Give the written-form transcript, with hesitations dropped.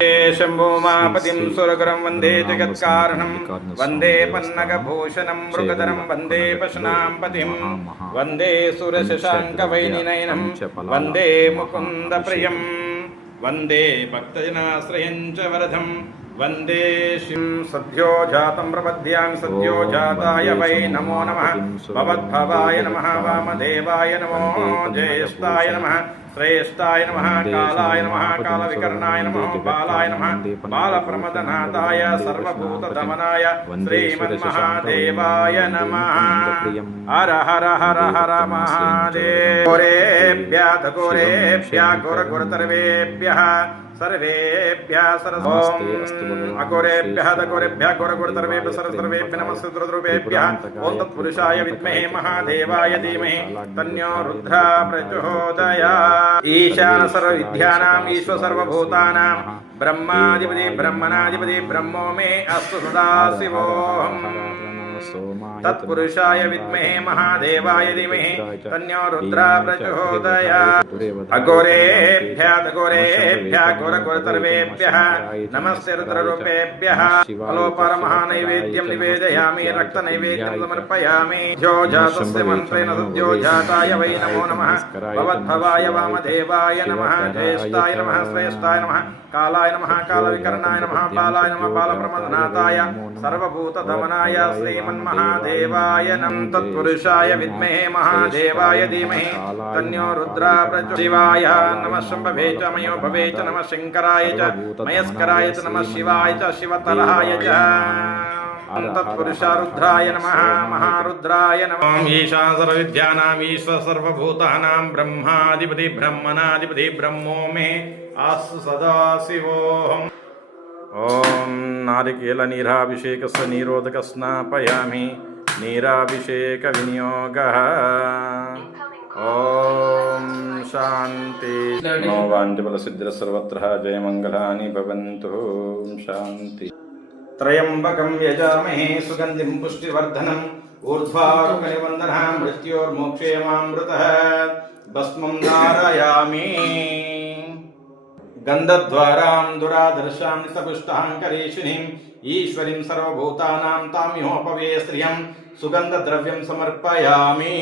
शम्भुमापतिं सुरगुरं वन्दे जगत्कारणं वन्दे पन्नगभूषणं मृगधरं वन्दे पशूनां पतिं वन्दे सुरशशाङ्कवैनिनयनं वन्दे मुकुन्दप्रियं वन्दे भक्तजनाश्रयं च वरदं वन्दे शिं सद्यो जातं प्रपद्यामि सद्यो जाताय वै नमो नमः भवद्भवाय नमः वामदेवाय नमो ज्येष्ठाय नमः श्रेष्ठाय नमः कालाय नमः कालविकर्णाय नमः बालाय नमः बालप्रमदनाथाय सर्वभूतदमनाय श्रीमन्महादेवाय नमः हर हर हर हर महादेव घोरेभ्यः घोरगुरुतर्वेभ्यः सर्वेभ्यः अघोरेभ्यः दघोरेभ्यः घोरगुरुतर्वेभ्यः सर्वेभ्यः नमस्ते रुद्ररूपेभ्यः ॐ तत्पुरुषाय विद्महे महादेवाय धीमहि तन्नो रुद्रः प्रचोदयात् ईशान सर्वविद्यानाम् ईश्वर सर्वभूतानां ब्रह्माधिपति ब्रह्मणाधिपति ब्रह्मो मे अस्तु सदाशिवोऽहम् तत्पुरुषाय विद्महे महादेवाय धीमहि तन्नो रुद्रः प्रचोदयात् अघोरेभ्यः घोरगुरुतर्वेभ्यः नमस्ते रुद्ररूपेभ्यः अलोपरमहानैवेद्यं निवेदयामि रक्तनैवेद्यं समर्पयामि जो जातस्य मन्त्रेण सद्यो जाताय वै नमो नमः भवद्भवाय वामदेवाय नमः ज्येष्ठाय नमः श्रेष्ठाय नमः कालाय नमः कालविकर्णाय नमः बालाय नमः बालप्रमदनाथाय सर्वभूतदमनाय श्रीमन्महादेवाय नमः तत्पुरुषाय विद्महे महादेवाय धीमहि तन्नो रुद्रः प्रचोदयात् शिवाय नमः शम्भवे च मयो भवे च नमः शङ्कराय च मयस्कराय च नमः शिवाय च शिवतराय च तत्पुरुषा रुद्राय नमः महारुद्राय नमः ईशान सर्वविद्यानाम् ईश्वर सर्वभूतानां ब्रह्माधिपति ब्रह्मणाधिपति ब्रह्मो मे अस्तु सदाशिवोऽहम् ॐ नारिकेल नीराभिषेकस्य निरोधक स्नापयामि नीराभिषेक विनियोगः ॐ शान्ति नो वाञ्छफलसिद्धिः सर्वत्र जयमङ्गलानि भवन्तु शान्ति त्रयम्बकं यजामहे सुगन्धिं पुष्टिवर्धनम् ऊर्ध्वारुकनिबन्धनः मृत्योर्मोक्षेमामृतः भस्मं धारयामि गन्धद्वारां दुरादर्शां निसपुष्टाङ्करेषुणीं ईश्वरीं सर्वभूतानां तामिहोपवेय स्त्रियं सुगन्धद्रव्यं समर्पयामि